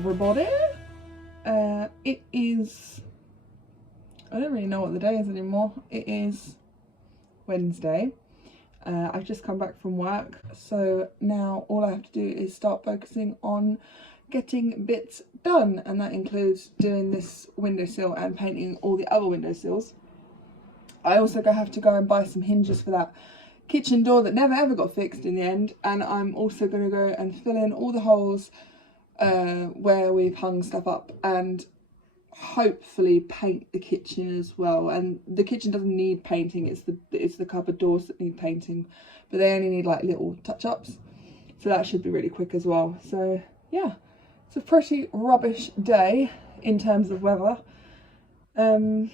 everybody. It is, I don't really know what the day is anymore. It is Wednesday. I've just come back from work, so now all I have to do is start focusing on getting bits done, and that includes doing this windowsill and painting all the other windowsills. I also have to go and buy some hinges for that kitchen door that never ever got fixed in the end, and I'm also going to go and fill in all the holes where we've hung stuff up, and hopefully paint the kitchen as well. And the kitchen doesn't need painting, it's the cupboard doors that need painting, but they only need like little touch-ups, so that should be really quick as well. So yeah, it's a pretty rubbish day in terms of weather, and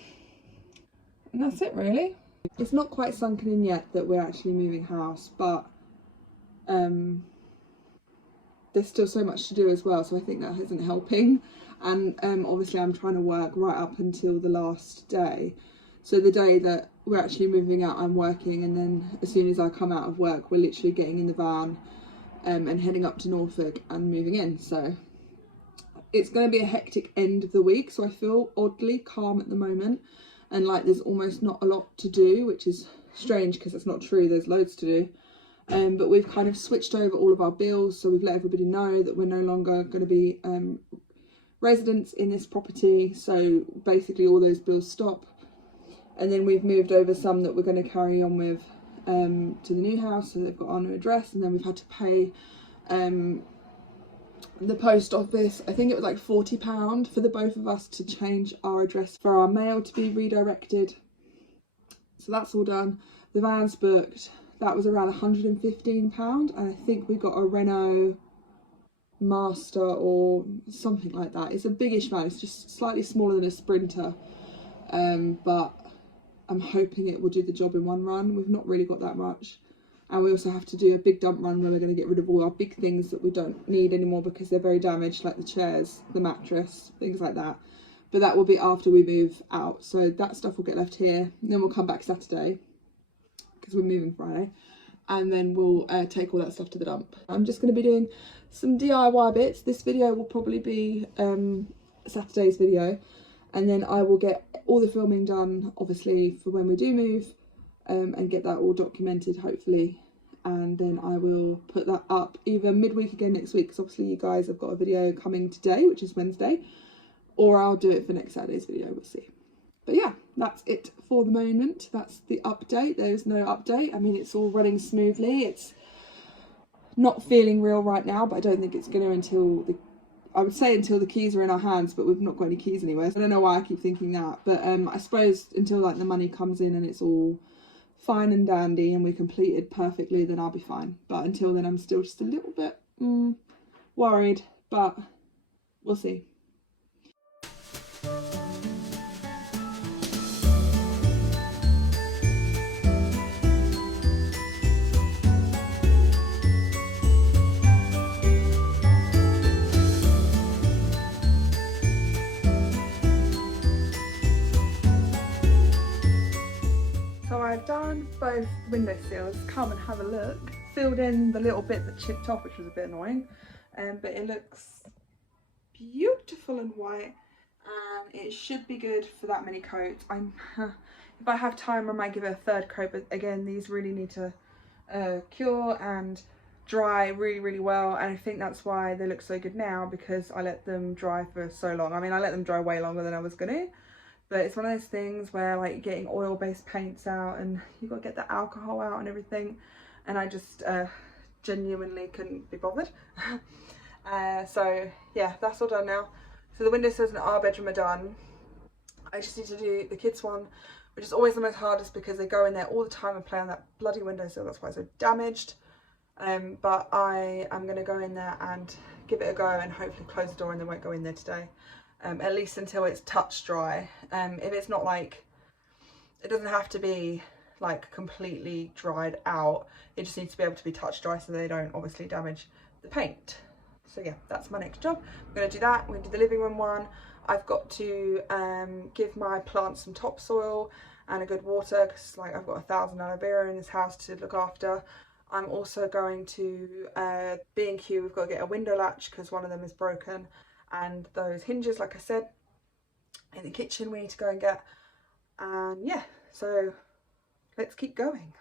that's it really. It's not quite sunken in yet that we're actually moving house, but there's still so much to do as well, so I think that isn't helping. And obviously I'm trying to work right up until the last day. So the day that we're actually moving out, I'm working, and then as soon as I come out of work, we're literally getting in the van and heading up to Norfolk and moving in. So it's going to be a hectic end of the week, so I feel oddly calm at the moment, and like there's almost not a lot to do, which is strange because that's not true, there's loads to do. But we've kind of switched over all of our bills, so we've let everybody know that we're no longer going to be residents in this property, so basically all those bills stop. And then we've moved over some that we're going to carry on with to the new house, so they've got our new address. And then we've had to pay the post office, I think it was like £40 for the both of us to change our address for our mail to be redirected. So that's all done. The van's booked. That was around £115, and I think we got a Renault Master or something like that. It's a biggish van, it's just slightly smaller than a Sprinter, but I'm hoping it will do the job in one run. We've not really got that much, and we also have to do a big dump run where we're going to get rid of all our big things that we don't need anymore because they're very damaged, like the chairs, the mattress, things like that. But that will be after we move out, so that stuff will get left here, and then we'll come back Saturday because we're moving Friday, and then we'll take all that stuff to the dump. I'm just going to be doing some DIY bits. This video will probably be Saturday's video, and then I will get all the filming done obviously for when we do move, and get that all documented hopefully, and then I will put that up either midweek again next week, because obviously you guys have got a video coming today, which is Wednesday, or I'll do it for next Saturday's video, we'll see. But yeah, that's it for the moment. That's the update. There's no update. I mean, it's all running smoothly. It's not feeling real right now, but I don't think it's going to until I would say until the keys are in our hands, but we've not got any keys anywhere. So I don't know why I keep thinking that. But I suppose until like the money comes in and it's all fine and dandy and we're completed perfectly, then I'll be fine. But until then, I'm still just a little bit worried, but we'll see. So I've done both windowsills. Come and have a look. Filled in the little bit that chipped off, which was a bit annoying, but it looks beautiful and white, and it should be good for that many coats. If I have time, I might give it a third coat, but again, these really need to cure and dry really well, and I think that's why they look so good now, because I let them dry for so long. I mean, I let them dry way longer than I was gonna. But it's one of those things where like getting oil-based paints out, and you've got to get the alcohol out and everything, and I just genuinely couldn't be bothered. So yeah, that's all done now. So the windowsills in our bedroom are done. I just need to do the kids one, which is always the most hardest because they go in there all the time and play on that bloody windowsill. That's why it's so damaged. But I am going to go in there and give it a go and hopefully close the door, and they won't go in there today. At least until it's touch dry. If it's not like, it doesn't have to be like completely dried out, it just needs to be able to be touch dry so they don't obviously damage the paint. So yeah, that's my next job. I'm going to do that. I'm going to do the living room one. I've got to give my plants some topsoil and a good water, because like I've got 1,000 aloe vera in this house to look after. I'm also going to B&Q, we've got to get a window latch because one of them is broken, and those hinges, like I said, in the kitchen we need to go and get. And yeah, so let's keep going.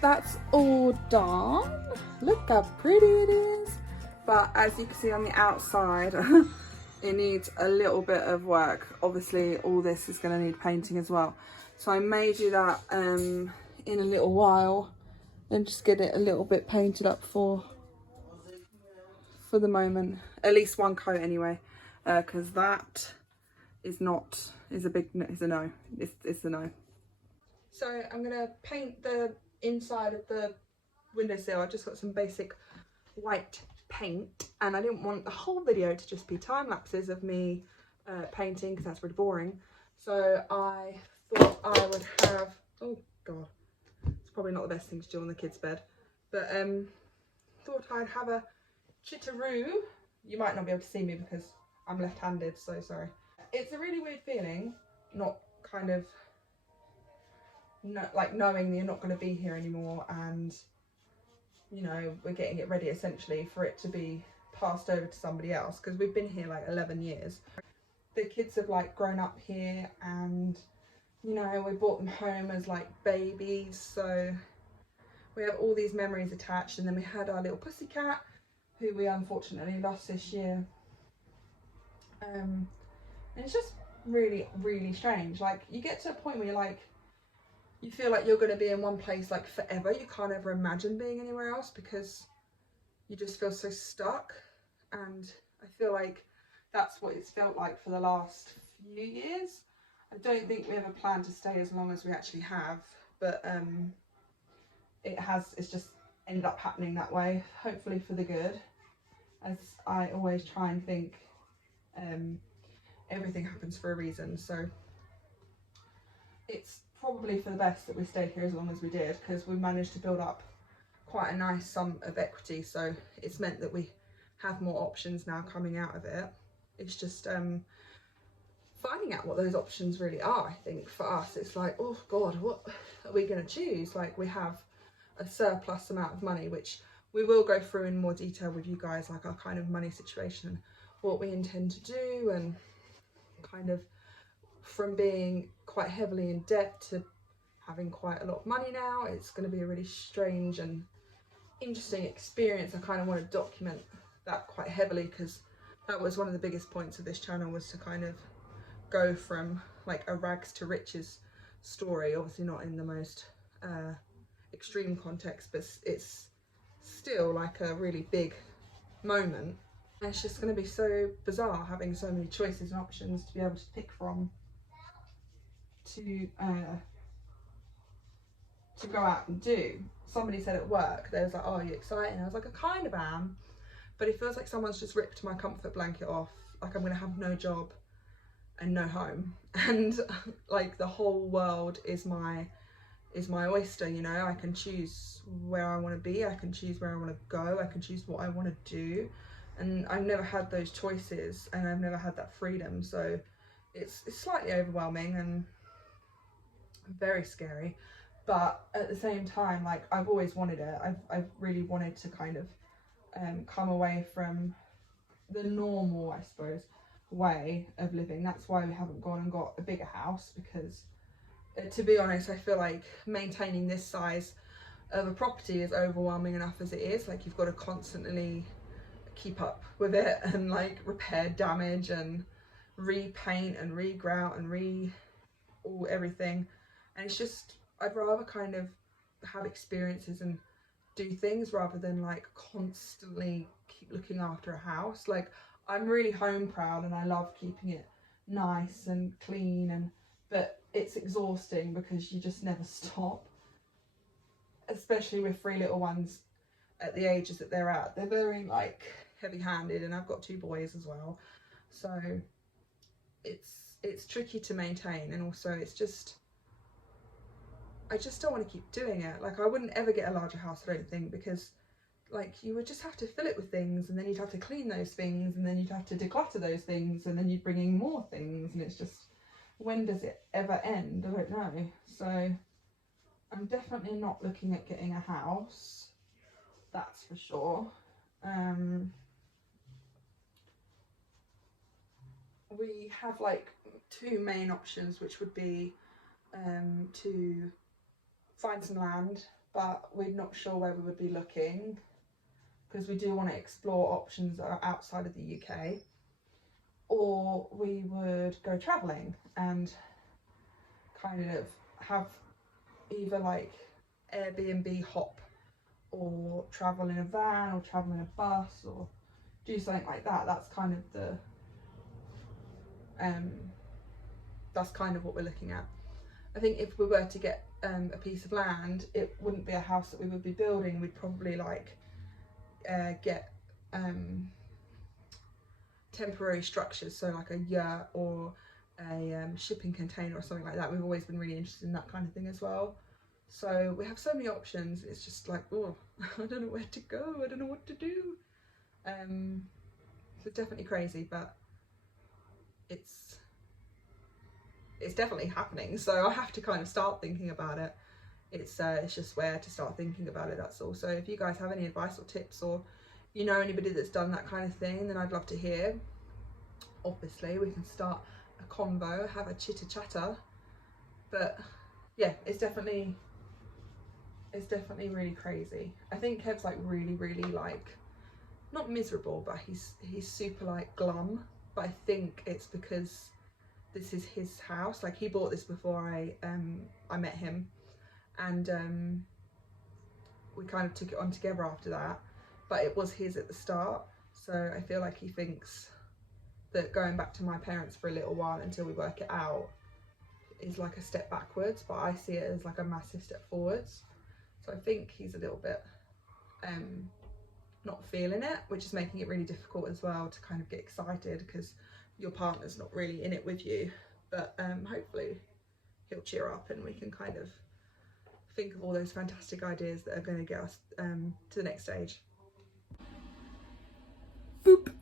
That's all done. Look how pretty it is. But as you can see on the outside, it needs a little bit of work. Obviously all this is going to need painting as well. So I may do that in a little while and just get it a little bit painted up for the moment. At least one coat anyway, because that is a no. It's a no. So I'm going to paint the inside of the windowsill. I just got some basic white paint, and I didn't want the whole video to just be time lapses of me painting, because that's really boring. So I thought I would have, oh god, it's probably not the best thing to do on the kids' bed, but thought I'd have a chitteroo. You might not be able to see me because I'm left-handed, so sorry. It's a really weird feeling, not kind of like knowing that you're not going to be here anymore, and you know, we're getting it ready essentially for it to be passed over to somebody else, because we've been here like 11 years. The kids have like grown up here, and you know, we brought them home as like babies, so we have all these memories attached. And then we had our little pussycat, who we unfortunately lost this year, and it's just really, really strange. Like, you get to a point where you're like, you feel like you're going to be in one place like forever. You can't ever imagine being anywhere else because you just feel so stuck. And I feel like that's what it's felt like for the last few years. I don't think we ever planned to stay as long as we actually have, but it's just ended up happening that way, hopefully for the good. As I always try and think, everything happens for a reason, so it's probably for the best that we stayed here as long as we did, because we managed to build up quite a nice sum of equity, so it's meant that we have more options now coming out of it. It's just finding out what those options really are. I think for us it's like, oh god, what are we going to choose? Like, we have a surplus amount of money, which we will go through in more detail with you guys, like our kind of money situation, what we intend to do, and kind of from being quite heavily in debt to having quite a lot of money now. It's going to be a really strange and interesting experience. I kind of want to document that quite heavily, because that was one of the biggest points of this channel, was to kind of go from like a rags to riches story, obviously not in the most extreme context, but it's still like a really big moment. And it's just going to be so bizarre having so many choices and options to be able to pick from to go out and do. Somebody said at work, they was like, oh, are you excited? And I was like, I kind of am, but it feels like someone's just ripped my comfort blanket off. Like I'm going to have no job and no home, and like the whole world is my oyster, you know. I can choose where I want to be, I can choose where I want to go, I can choose what I want to do, and I've never had those choices and I've never had that freedom. So it's slightly overwhelming and very scary, but at the same time, like I've always wanted it. I've really wanted to kind of come away from the normal, I suppose, way of living. That's why we haven't gone and got a bigger house, because to be honest, I feel like maintaining this size of a property is overwhelming enough as it is. Like you've got to constantly keep up with it and like repair damage and repaint and regrout and everything. And it's just, I'd rather kind of have experiences and do things rather than like constantly keep looking after a house. Like I'm really home proud and I love keeping it nice and clean, but it's exhausting because you just never stop, especially with 3 little ones at the ages that they're at. They're very like heavy-handed, and I've got 2 boys as well, so it's tricky to maintain. And also it's just, I just don't want to keep doing it. Like I wouldn't ever get a larger house, I don't think, because like you would just have to fill it with things, and then you'd have to clean those things, and then you'd have to declutter those things, and then you'd bring in more things, and it's just, when does it ever end? I don't know. So I'm definitely not looking at getting a house, that's for sure. We have like 2 main options, which would be to find some land, but we're not sure where we would be looking, because we do want to explore options that are outside of the UK, or we would go travelling and kind of have either like Airbnb hop, or travel in a van, or travel in a bus, or do something like that. That's kind of the what we're looking at. I think if we were to get a piece of land, it wouldn't be a house that we would be building. We'd probably like get temporary structures, so like a yurt or a shipping container or something like that. We've always been really interested in that kind of thing as well. So we have so many options. It's just like, oh, I don't know where to go, I don't know what to do. So it's definitely crazy, but it's definitely happening, so I have to kind of start thinking about it. It's just where to start thinking about it, that's all. So if you guys have any advice or tips, or you know anybody that's done that kind of thing, then I'd love to hear. Obviously we can start a convo, have a chitter chatter, but yeah, it's definitely really crazy. I think Kev's like really like, not miserable, but he's super like glum, but I think it's because this is his house. Like he bought this before I met him, and we kind of took it on together after that, but it was his at the start. So I feel like he thinks that going back to my parents for a little while until we work it out is like a step backwards, but I see it as like a massive step forwards. So I think he's a little bit not feeling it, which is making it really difficult as well to kind of get excited, because your partner's not really in it with you. But hopefully he'll cheer up and we can kind of think of all those fantastic ideas that are going to get us to the next stage. Boop.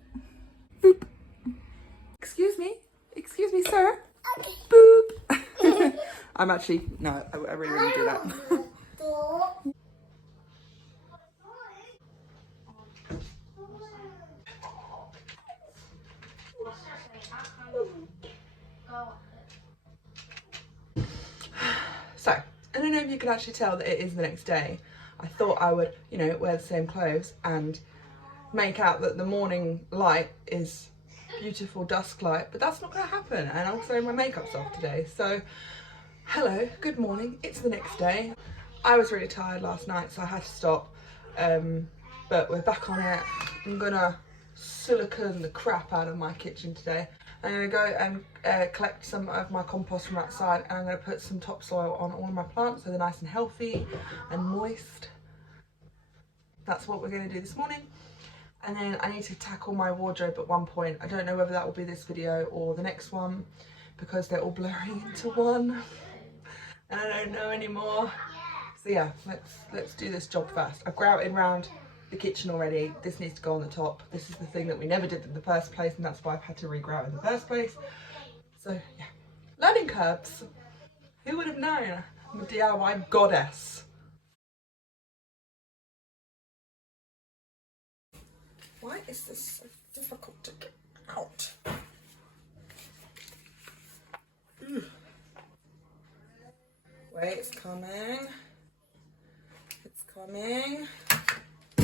Boop. Excuse me, sir. Okay. Boop. I'm actually, no, I really do that. So, I don't know if you can actually tell that it is the next day. I thought I would, you know, wear the same clothes and make out that the morning light is beautiful dusk light, but that's not going to happen. And also my makeup's off today. So, hello, good morning. It's the next day. I was really tired last night, so I had to stop. But we're back on it. I'm gonna silicone the crap out of my kitchen today. I'm gonna go and collect some of my compost from outside, and I'm gonna put some topsoil on all of my plants so they're nice and healthy and moist. That's what we're gonna do this morning. And then I need to tackle my wardrobe at one point. I don't know whether that will be this video or the next one, because they're all blurring into one and I don't know anymore. So yeah, let's do this job first. I've grouted around the kitchen already. This needs to go on the top. This is the thing that we never did in the first place, and that's why I've had to regrout in the first place. So yeah, learning curves. Who would have known? I'm a DIY goddess. Why is this so difficult to get out? Wait, it's coming. It's coming. I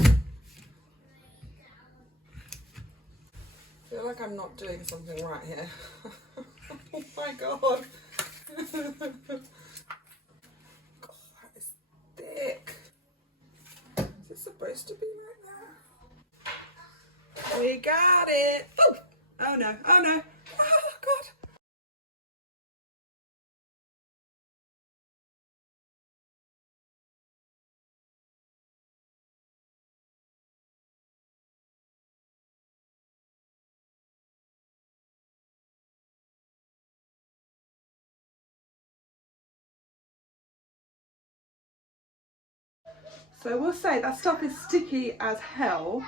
feel like I'm not doing something right here. Oh my god. God, that is thick. Is it supposed to be like that? We got it. Oh, oh no, oh no. Oh god. So I will say that stuff is sticky as hell,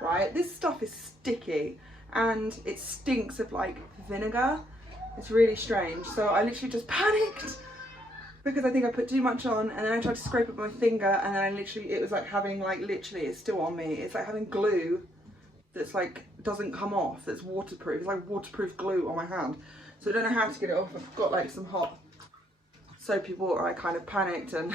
right? This stuff is sticky and it stinks of like vinegar. It's really strange. So I literally just panicked because I think I put too much on, and then I tried to scrape it with my finger, and then I literally, it was like having like, literally it's still on me. It's like having glue that's like, doesn't come off, that's waterproof. It's like waterproof glue on my hand. So I don't know how to get it off. I've got like some hot soapy water. I kind of panicked and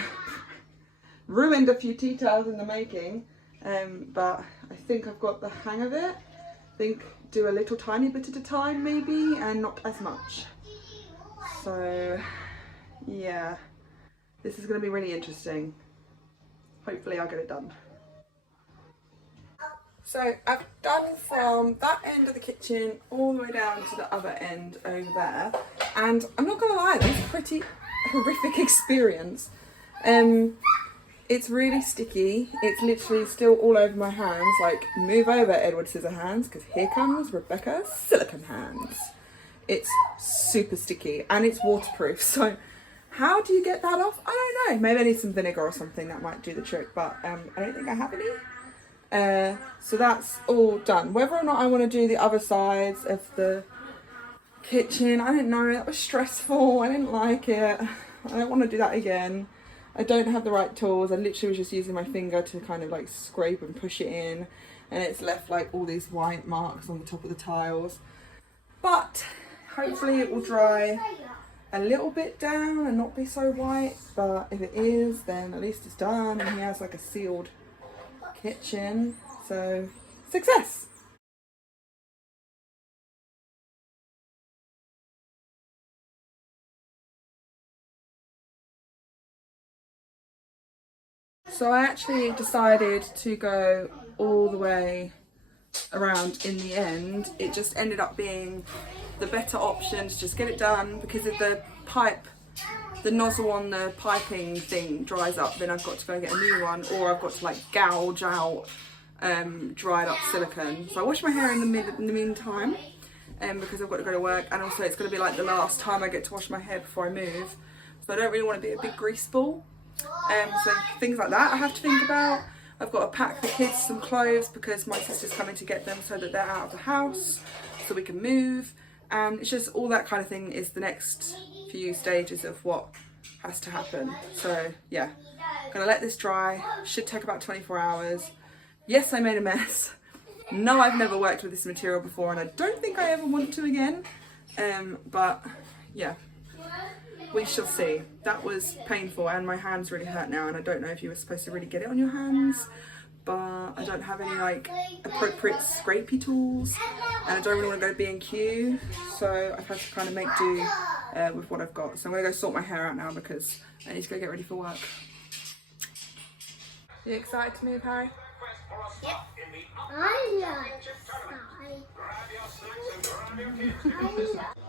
ruined a few tea towels in the making, but I think I've got the hang of it. I think do a little tiny bit at a time maybe, and not as much. So yeah, this is going to be really interesting. Hopefully I'll get it done. So I've done from that end of the kitchen all the way down to the other end over there, and I'm not going to lie, that's a pretty horrific experience. It's really sticky. It's literally still all over my hands. Like, move over, Edward Scissorhands, because here comes Rebecca's silicone hands. It's super sticky and it's waterproof. So how do you get that off? I don't know. Maybe I need some vinegar or something that might do the trick, but I don't think I have any. So that's all done. Whether or not I want to do the other sides of the kitchen, I don't know. That was stressful. I didn't like it. I don't want to do that again. I don't have the right tools. I literally was just using my finger to kind of like scrape and push it in, and it's left like all these white marks on the top of the tiles. But hopefully it will dry a little bit down and not be so white, but if it is, then at least it's done, and he has like a sealed kitchen, so success. So I actually decided to go all the way around in the end. It just ended up being the better option to just get it done, because if the pipe, the nozzle on the piping thing dries up, then I've got to go get a new one, or I've got to like gouge out dried up silicone. So I wash my hair in the meantime, because I've got to go to work, and also it's going to be like the last time I get to wash my hair before I move, so I don't really want to be a big grease ball. So things like that I have to think about. I've got to pack the kids some clothes because my sister's coming to get them so that they're out of the house so we can move, and it's just all that kind of thing is the next few stages of what has to happen. So yeah, I'm gonna let this dry. Should take about 24 hours. Yes, I made a mess. No, I've never worked with this material before, and I don't think I ever want to again, but yeah, we shall see. That was painful, and my hands really hurt now, and I don't know if you were supposed to really get it on your hands, but I don't have any like appropriate scrapey tools, and I don't really want to go B&Q, so I've had to kind of make do with what I've got. So I'm going to go sort my hair out now because I need to go get ready for work. You excited to move, Harry? Yep.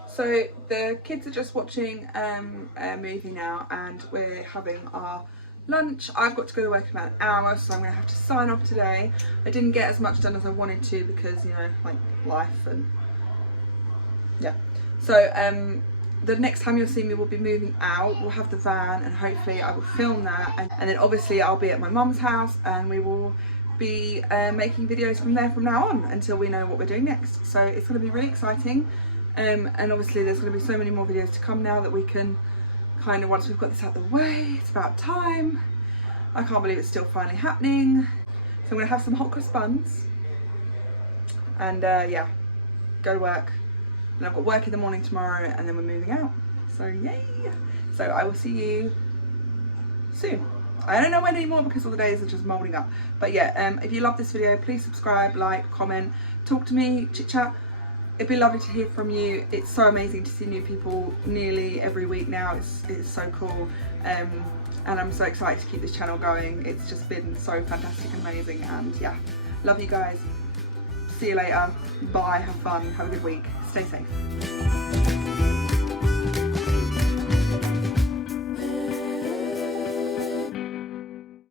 So the kids are just watching a movie now, and we're having our lunch. I've got to go to work in about an hour, so I'm going to have to sign off today. I didn't get as much done as I wanted to because, you know, like life and yeah. So the next time you'll see me, we'll be moving out. We'll have the van, and hopefully I will film that, and then obviously I'll be at my mum's house, and we will be making videos from there from now on until we know what we're doing next. So it's going to be really exciting, and obviously there's going to be so many more videos to come now that we can kind of, once we've got this out of the way, it's about time. I can't believe it's still finally happening. So I'm going to have some hot cross buns and yeah, go to work. And I've got work in the morning tomorrow, and then we're moving out. So yay! So I will see you soon. I don't know when anymore because all the days are just moulding up. But yeah, if you love this video, please subscribe, like, comment, talk to me, chit chat. It'd be lovely to hear from you. It's so amazing to see new people nearly every week now. It's so cool. And I'm so excited to keep this channel going. It's just been so fantastic and amazing. And yeah, love you guys. See you later. Bye, have fun, have a good week. Stay safe.